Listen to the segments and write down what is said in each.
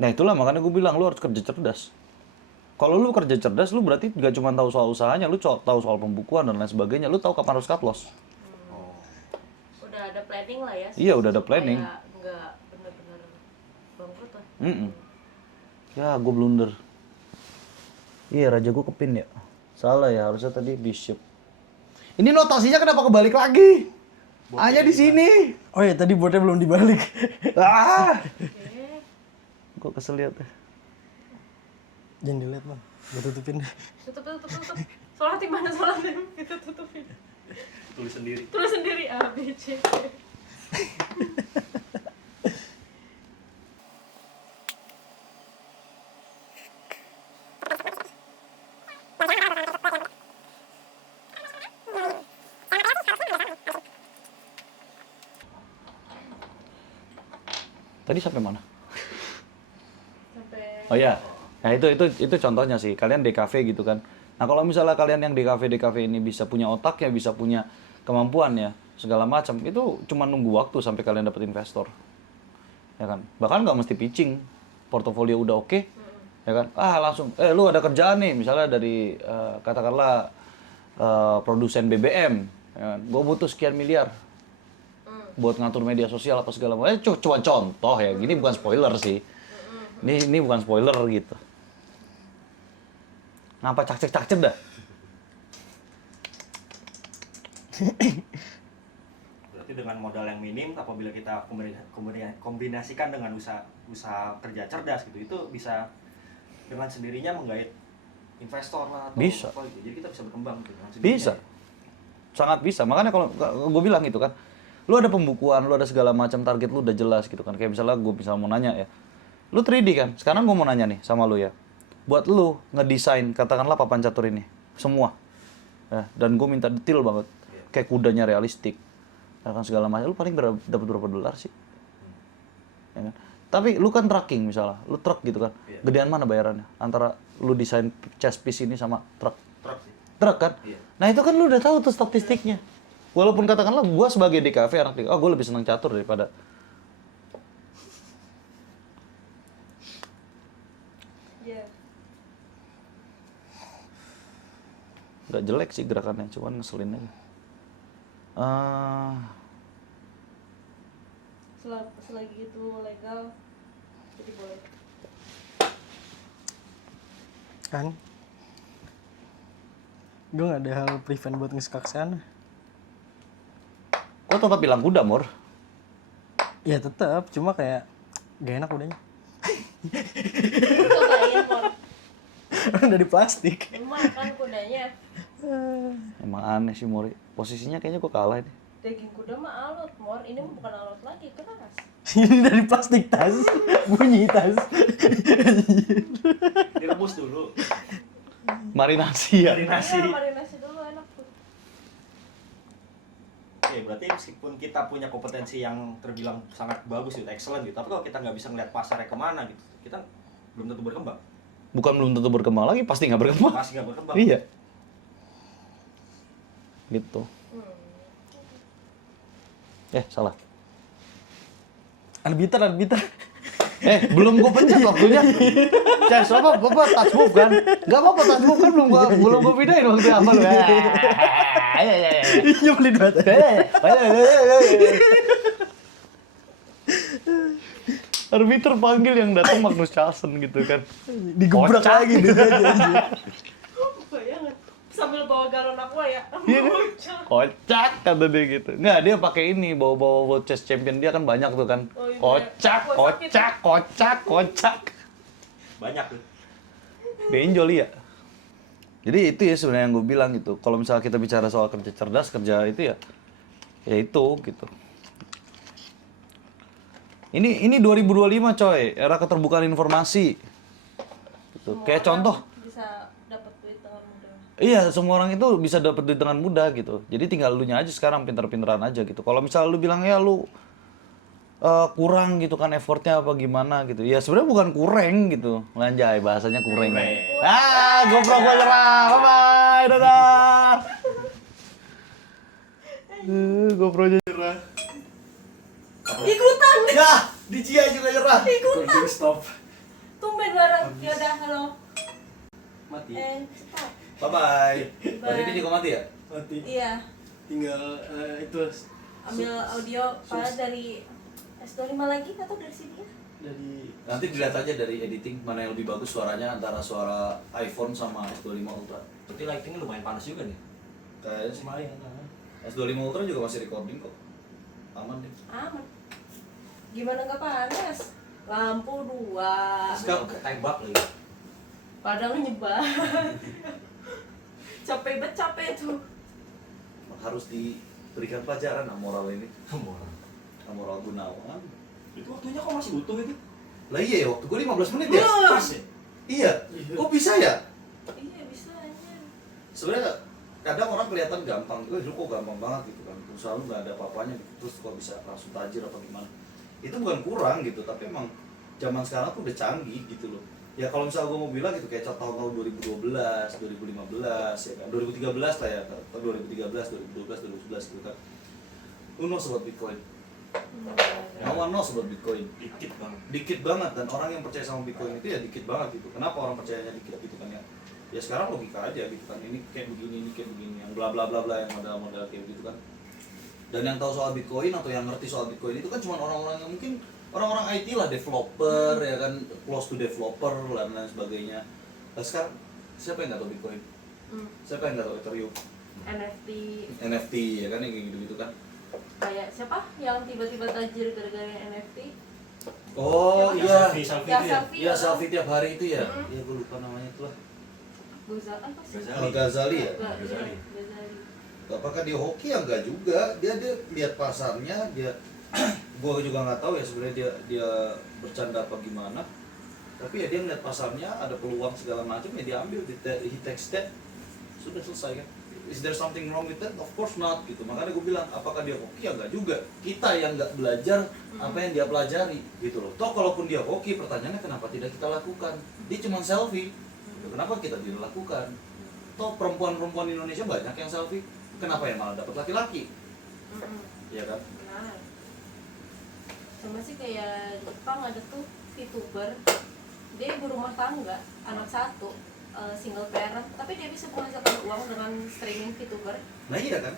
Nah itulah makanya gue bilang lu harus kerja cerdas. Kalau lu kerja cerdas, lu berarti gak cuma tahu soal usahanya, lu tahu soal pembukuan dan lain sebagainya, lu tahu kapan harus cut loss. Udah ada planning lah ya. Iya, udah ada planning. Supaya nggak benar-benar bangkrut lah. Ya, gue blunder. Iya, raja gue kepin ya. Salah ya, harusnya tadi bishop. Ini notasinya kenapa kebalik lagi? Hanya di sini. Oh ya, tadi boardnya belum dibalik. Gue kesel liat deh. Jangan dilihat, Bang. Gue tutupin. Tutup. Sholat di mana sholatnya? Kita tutupin. Tulis sendiri A, B, C. Tadi sampai mana? Sampai Oh iya. Nah itu contohnya sih. Kalian DKV gitu kan. Nah kalau misalnya kalian yang DKV ini bisa punya otak ya, bisa punya kemampuan ya, segala macam, itu cuma nunggu waktu sampai kalian dapat investor. Ya kan? Bahkan nggak mesti pitching. Portofolio udah oke, ya kan? Langsung, lu ada kerjaan nih, misalnya dari katakanlah produsen BBM, ya kan? Gue butuh sekian miliar buat ngatur media sosial apa segala macam. Cuma contoh ya, gini bukan spoiler sih. Ini bukan spoiler gitu. Ngapa cak-cak dah? Berarti dengan modal yang minim, apabila kita kombinasikan dengan usaha kerja cerdas gitu, itu bisa dengan sendirinya menggait investor lah atau Bisa. apa gitu. Jadi kita bisa berkembang gitu dengan sendirinya. Bisa. Sangat bisa. Makanya kalau gue bilang gitu kan, lu ada pembukuan, lu ada segala macam, target lu udah jelas gitu kan. Kayak misalnya gue mau nanya ya, lu 3D kan? Sekarang gue mau nanya nih sama lu ya. Buat lu ngedesain katakanlah papan catur ini semua. Ya, dan gue minta detail banget. Kayak kudanya realistik. Ya kan segala macam. Lu paling dapat berapa dolar sih? Ya kan? Tapi lu kan tracking misalnya, lu truk gitu kan. Gedean mana bayarannya? Antara lu desain chest piece ini sama truk. Truk kan? Nah itu kan lu udah tahu tuh statistiknya. Walaupun katakanlah gue sebagai DKV anak DKV, gue lebih senang catur daripada. Iya. Gak jelek sih gerakannya, cuman ngeselin aja. Selagi itu legal, jadi boleh. Kan? Gue gak ada hal prevent buat nge-skak sana. Kok tetap bilang kuda, Mor? Ya tetap, cuma kayak gak enak udahnya. Cobain, Mor. Dari plastik. Emang kan kudanya. Emang aneh sih, Mori. Posisinya kayaknya gue kalah ini. Daging kuda mah alot, Mor. Ini mah bukan alot lagi, keras. Ini dari plastik tas, bunyi tas. Direbus dulu. Marinasi ya? Marinasi dulu enak tuh. Oke, berarti meskipun kita punya kompetensi yang terbilang sangat bagus gitu, excellent gitu, tapi kalau kita nggak bisa ngeliat pasarnya kemana gitu, kita belum tentu berkembang. Bukan belum tentu berkembang lagi, pasti nggak berkembang. Pasti nggak berkembang. Iya. Gitu. Salah. Arbiter. Belum gue pencet waktunya. Cek, apa touch move kan? Nggak apa-apa touch move kan belum gue pindahin waktu apa lu. Nyebelin banget. Arbiter panggil yang datang Magnus Carlsen gitu kan. Digebrak Kocak. lagi gitu aja. Bayangan. Sambil bawa galon aqua ya. Iya kan? Kocak kata dia gitu. Nggak, dia pakai ini bawa World Chess Champion dia kan banyak tuh kan. Oh, iya. Kocak. Banyak tuh. Benjol ya. Jadi itu ya sebenarnya yang gue bilang gitu. Kalau misalnya kita bicara soal kerja cerdas, kerja itu ya itu gitu. Ini 2025 coy, era keterbukaan informasi. Gitu. Kayak contoh. Bisa dapat duit dengan mudah. Iya, semua orang itu bisa dapat duit dengan mudah gitu. Jadi tinggal lu nya aja sekarang pinter-pinteran aja gitu. Kalau misalnya lu bilang ya lu kurang gitu kan effortnya apa gimana gitu. Ya sebenarnya bukan kurang gitu. Lanjai bahasanya kurang. GoPro gue nyerah. Bye-bye. Dadah. GoPro-nya nyerah. Ikutan. Ya, di Cia juga nyerah. Ikutan. Stop. Tumben bareng. Yaudah, halo. Mati. Stop. Bye bye. Bye. Berarti ini juga mati ya? Mati. Iya. Tinggal itu Ambil audio dari S25 lagi atau dari sini ya? dari Nanti dilihat aja dari editing mana yang lebih bagus suaranya antara suara iPhone sama S25 Ultra. Berarti lightingnya lumayan panas juga nih. Kayaknya sih. lumayan. S25 Ultra juga masih recording kok. Aman deh. Aman. Gimana nggak panas? Lampu 2. Sekarang Tembak lagi. Padahal nyebar. Capek banget capek tuh. harus diberikan pelajaran moral ini. Moral. Moral Gunawan. Itu waktunya kok masih utuh itu? Lah iya ya, waktu gue 15 menit ya? Pas ya? Iya. Kok bisa ya? Iya bisa aja. Sebenarnya kadang orang kelihatan gampang, lu kok gampang banget gitu kan, usaha lu nggak ada apa-apanya gitu, terus kok bisa langsung tajir apa gimana? Itu bukan kurang gitu, tapi emang zaman sekarang tuh udah canggih gitu loh. Ya kalau misalnya gue mau bilang gitu kayak tahun-tahun 2012, 2015 ya kan, 2013 lah ya, 2013, 2012, 2011 gitu kan. Lu know about Bitcoin? No one knows about Bitcoin. Dikit banget. Dikit banget, dan orang yang percaya sama Bitcoin itu ya dikit banget gitu. Kenapa orang percayanya dikit gitu kan ya? Ya sekarang logika aja gitu kan, ini kayak begini, ini kayak begini, yang bla bla bla bla, yang modal-modal kayak gitu kan. Dan yang tahu soal Bitcoin atau yang ngerti soal Bitcoin itu kan cuma orang-orang yang mungkin orang-orang IT lah, developer ya kan, close to developer dan lain sebagainya. Nah sekarang siapa yang nggak tahu Bitcoin? Siapa yang nggak tahu Ethereum? NFT ya kan, yang kayak gitu-gitu kan. Kayak siapa yang tiba-tiba tajir gara-gara NFT? Oh Siapa? iya, Selfie Ya, itu ya? selfie. iya selfie tiap hari itu ya. Mm. Iya gue lupa namanya itu lah. Apa sih? Ghazali. Al-Ghazali ya. Ghazali. Ghazali. Apakah dia hoki ya enggak juga, dia lihat pasarnya, dia gue juga nggak tahu ya sebenarnya dia bercanda apa gimana, tapi ya dia melihat pasarnya ada peluang segala macam ya dia ambil, he takes that, sudah selesai kan. Is there something wrong with that? Of course not gitu. Makanya gue bilang apakah dia hoki ya enggak juga, kita yang nggak belajar apa yang dia pelajari gitu loh. Toh kalaupun dia hoki, pertanyaannya kenapa tidak kita lakukan? Dia cuma selfie, kenapa kita tidak lakukan? Toh perempuan-perempuan Indonesia banyak yang selfie, kenapa yang malah dapat laki-laki? Iya kan? Benar. Sama sih kayak Jepang ada tuh VTuber, dia ibu rumah tangga, anak satu, single parent, tapi dia bisa menghasilkan uang dengan streaming VTuber. Nah iya kan?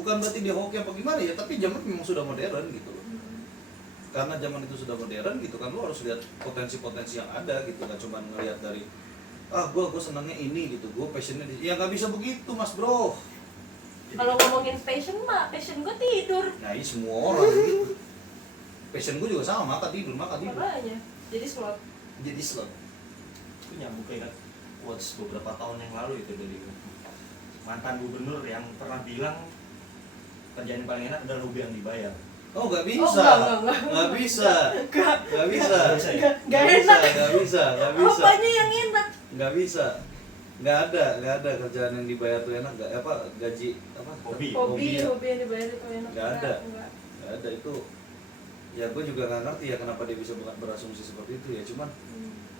Bukan berarti dia hoki apa gimana ya, tapi zaman memang sudah modern gitu loh. Karena zaman itu sudah modern gitu kan, lo harus lihat potensi-potensi yang ada gitu, kan cuma ngelihat dari gue senangnya ini gitu, gue passionnya ya nggak bisa begitu mas bro. Kalau ngomongin passion mah, passion gue tidur. Nah ini semua orang gitu. Passion gue juga sama, makan tidur. Makanya, jadi slot. Jadi slot. Itu nyambung kayak quotes beberapa tahun yang lalu itu dari mantan gubernur yang pernah bilang kerjaan yang paling enak adalah hobi yang dibayar. Oh nggak bisa, enggak. nggak bisa, nggak bisa, Nggak enak. nggak bisa, Apanya yang enak? nggak bisa, nggak ada kerjaan yang dibayar tuh enak, nggak apa gaji apa Hobi. Hobi ya. yang dibayar itu enak. Nggak ada. Enggak. Nggak ada itu. Ya gue juga nggak ngerti ya kenapa dia bisa berasumsi seperti itu ya, cuman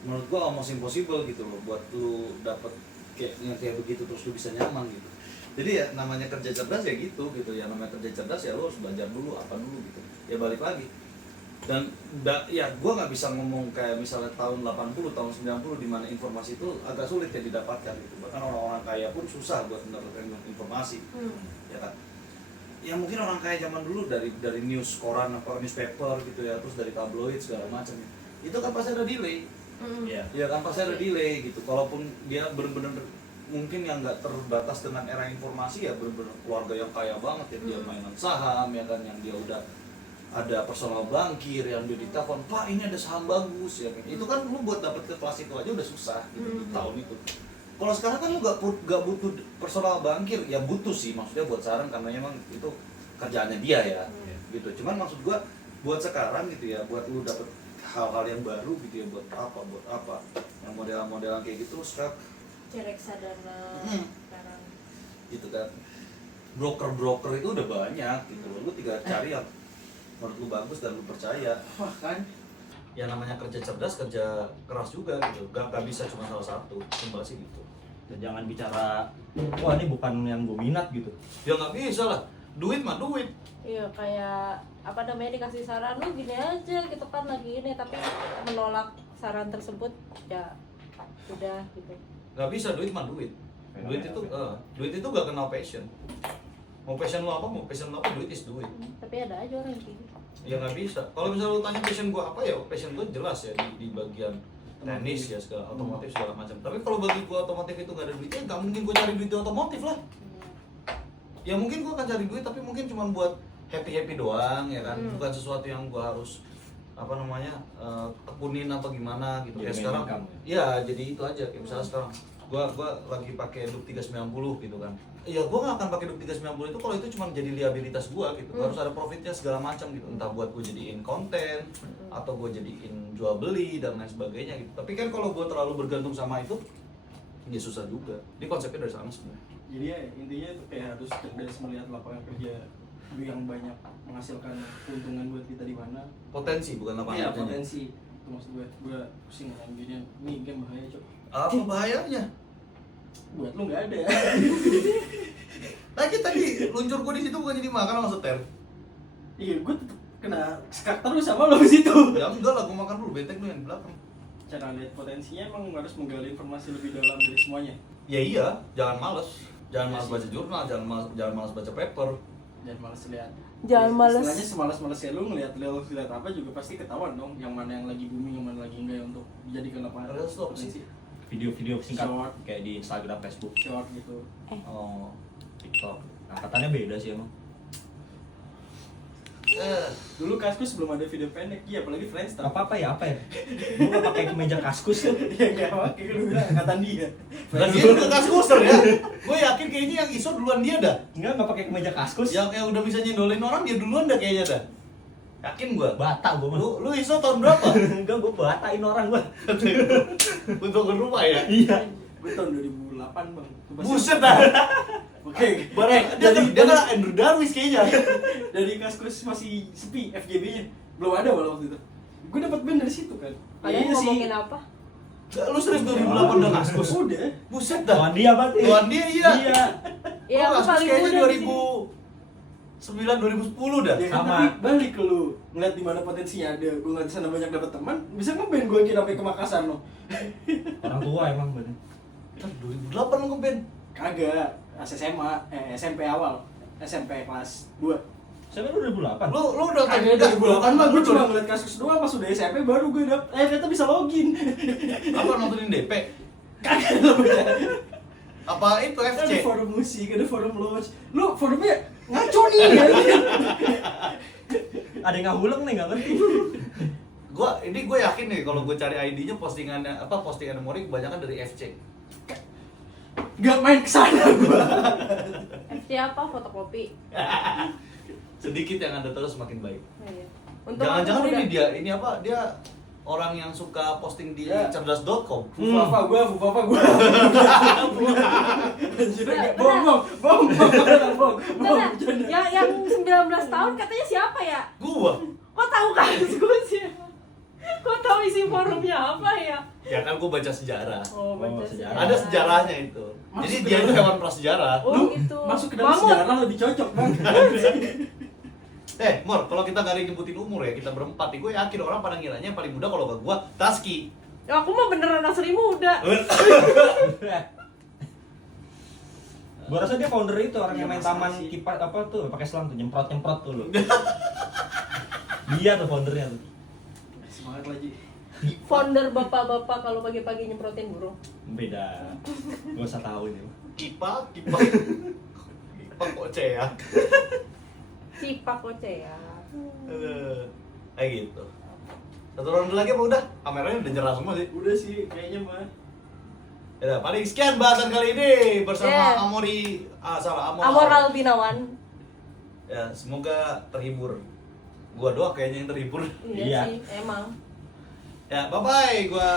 menurut gue almost impossible gitu loh buat lu dapet kayak begitu terus lu bisa nyaman gitu. Jadi ya namanya kerja cerdas ya gitu ya, namanya kerja cerdas ya lu harus belajar dulu apa dulu gitu ya, balik lagi. Dan ya gue nggak bisa ngomong kayak misalnya tahun 80 tahun 90 di mana informasi itu agak sulit ya didapatkan gitu, bahkan orang-orang kaya pun susah buat mendapatkan informasi ya kan. Ya mungkin orang kaya zaman dulu dari news koran apa newspaper gitu ya, terus dari tabloid segala macam ya. Itu kan pasti ada delay. Iya. Ya kan pasti ada delay gitu. Kalaupun dia benar-benar mungkin yang nggak terbatas dengan era informasi ya, benar-benar keluarga yang kaya banget ya, dia mainan saham ya kan, yang dia udah ada personal bankir yang dia ditelepon, Pak ini ada saham bagus ya kan. Itu kan lu buat dapet ke kelas itu aja udah susah gitu di tahun itu. Kalau sekarang kan lu gak butuh personal bankir, ya butuh sih maksudnya buat saran karena emang itu kerjaannya dia ya gitu. Cuman maksud gua buat sekarang gitu ya, buat lu dapet hal-hal yang baru gitu ya, buat apa yang model-modelan kayak gitu sekarang Cari reksadana sekarang. gitu kan. Broker itu udah banyak gitu loh. Lu tinggal cari yang menurut lu bagus dan lu percaya. Wah kan. Ya namanya kerja cerdas, kerja keras juga gitu. Gak bisa cuma salah satu. Simpel sih gitu. Dan jangan bicara wah ini bukan yang gue minat gitu. Ya nggak bisa lah. Duit mah duit. Iya kayak apa namanya dikasih saran lu gini aja gitu kan lagi ini, tapi menolak saran tersebut ya udah gitu. Nggak bisa, duit mah duit. Duit itu gak kenal passion. Mau passion lo apa, duit is duit. Tapi ada aja orang yang kayak gitu. Ya nggak bisa. Kalau misalnya lu tanya passion gua apa, ya passion gua jelas ya di bagian tenis ya, segala otomotif segala macam. Tapi kalau bagi gua otomotif itu nggak ada duitnya, nggak mungkin gua cari duit di otomotif lah. Ya mungkin gua akan cari duit, tapi mungkin cuma buat happy doang ya kan, bukan sesuatu yang gua harus apa namanya tekunin apa gimana gitu. Jadi Kayak sekarang, income. ya jadi itu aja. Kayak misalnya sekarang gua lagi pakai Dup 390 gitu kan. Ya gua nggak akan pakai Dup 390 itu kalau itu cuma jadi liabilitas gua gitu. Harus ada profitnya segala macam gitu. Entah buat gua jadiin konten atau gua jadiin jual beli dan lain sebagainya gitu. Tapi kan kalau gua terlalu bergantung sama itu, ya susah juga. Ini konsepnya dari sana sebenarnya. Jadi ya intinya itu kayak harus cerdas melihat lapangan kerja yang banyak menghasilkan keuntungan buat kita di mana. Potensi bukan lapangan Iya, kerjanya. potensi. Itu maksud gue pusing dengan gini. Ini game bahaya, Cok. Apa bahayanya? Buat lu nggak ada. Lagi tadi luncur gua di situ bukan jadi makan sama setel. Iya, gue tetep kena skak terus sama lo di situ. Ya enggak lah, gua makan dulu, benteng lu yang di belakang. Cara lihat potensinya emang harus menggali informasi lebih dalam dari semuanya. Ya iya, jangan males. Jangan males baca jurnal, jangan males baca paper. Dan malas lihat. Jangan males. Istilahnya semalas-malasnya lu ngelihat apa juga pasti ketahuan dong. Yang mana yang lagi booming, yang mana lagi enggak untuk dijadikan lapangan. Ada stop sih. potensi. Video-video singkat Short. kayak di Instagram, Facebook, Short gitu. Oh. TikTok. Angkatannya beda sih emang. Dulu Kaskus belum ada video pendek, iya apalagi Friendster. Apa ya? Gue gak pakai kemeja kaskus tuh. Iya enggak pakai lu bilang angkatan dia. Dan dia udah kaskuser ya. Gue yakin kayaknya yang iso duluan dia dah. Enggak pakai kemeja kaskus. Yang udah bisa nyendolin orang dia duluan dah kayaknya dah. Yakin gua. Bata gue mah. Lu iso tahun berapa? Enggak, gue batain orang gue. Untuk ke rumah ya. Iya. Gue tahun 2008 bang. Buset dah. Oke. Dia kan Andrew Darwis kayaknya. Dari Kaskus masih sepi FGB-nya. Belum ada walau waktu itu. Gue dapat band dari situ kan. Kalian ngomongin apa? Lu serius 2008 udah kaskus? Udah. Buset dah. Tuan dia berarti. Tuan dia iya. Iya. Iya, Oh, aku kaskus paling kayaknya muda di sini. 2009 2010 dah. Ya kan, Sama. tapi balik ke lu ngeliat di mana potensinya ada. Gue nggak di sana banyak dapat teman. Bisa ngeband gue kira sampai ke Makassar no. Orang tua emang bener. Kan 2008 lu ngeband. Kagak. SMA, SMP awal. SMP kelas 2. Saya kan 2008. Lu udah Kagak 2008 mah gue Lu cuma ngeliat Kaskus doang pas udah SMP baru gue dapet. Ternyata bisa login. apa nontonin DP? Kagak lu Apa itu ada FC? forum musik, ada forum lodge. Lu forumnya ngaco nih ya. Ada yang ngahuleng nih, nggak ngerti. Gue yakin nih kalau gue cari ID-nya postingan Mori kebanyakan dari FC. Gak main kesana gue. FC apa? Fotokopi. Sedikit yang Anda terus semakin baik. Oh, iya. Untung Jangan-jangan aku ini udah- dia dia orang yang suka posting di Ya. cerdas.com. Fufafa gue. Anjir, Bener, bohong. Bentar, yang 19 tahun katanya siapa ya? Gua. Kok tahu Kaskus ya? Kok tahu isi forumnya apa ya? Ya kan gua baca sejarah. Oh, baca sejarah. sejarah. Ada sejarahnya itu. Masuk Jadi ke dia itu dalam. hewan prasejarah. Oh, Lu gitu. masuk ke dalam Mamut. sejarah lebih cocok bang. Mor, kalau kita nggak ada yang nyebutin umur ya, kita berempat nih, gue yakin orang pada ngiranya yang paling muda kalau gak gua, Taski. Ya, aku mah beneran asli muda. Gua rasa dia founder itu orang yang Iya, main masa taman sih? kipas apa tuh, pakai selang tuh nyemprot tuh lo. Dia tuh foundernya tuh. Semangat lagi. Founder bapak-bapak kalau pagi-pagi nyemprotin burung. Beda. Gak usah tahu ini. Kipa kok ya. Cipak Oce ya. Kayak gitu. Satu ronde lagi apa udah? Kameranya udah nyerah semua sih. Udah sih kayaknya mah. Ya, paling sekian bahasan kali ini bersama Yeah. Amoral Binawan. Ya, semoga terhibur. Gua doang kayaknya yang terhibur. Iya Iya. sih, emang. Ya, bye-bye. Gua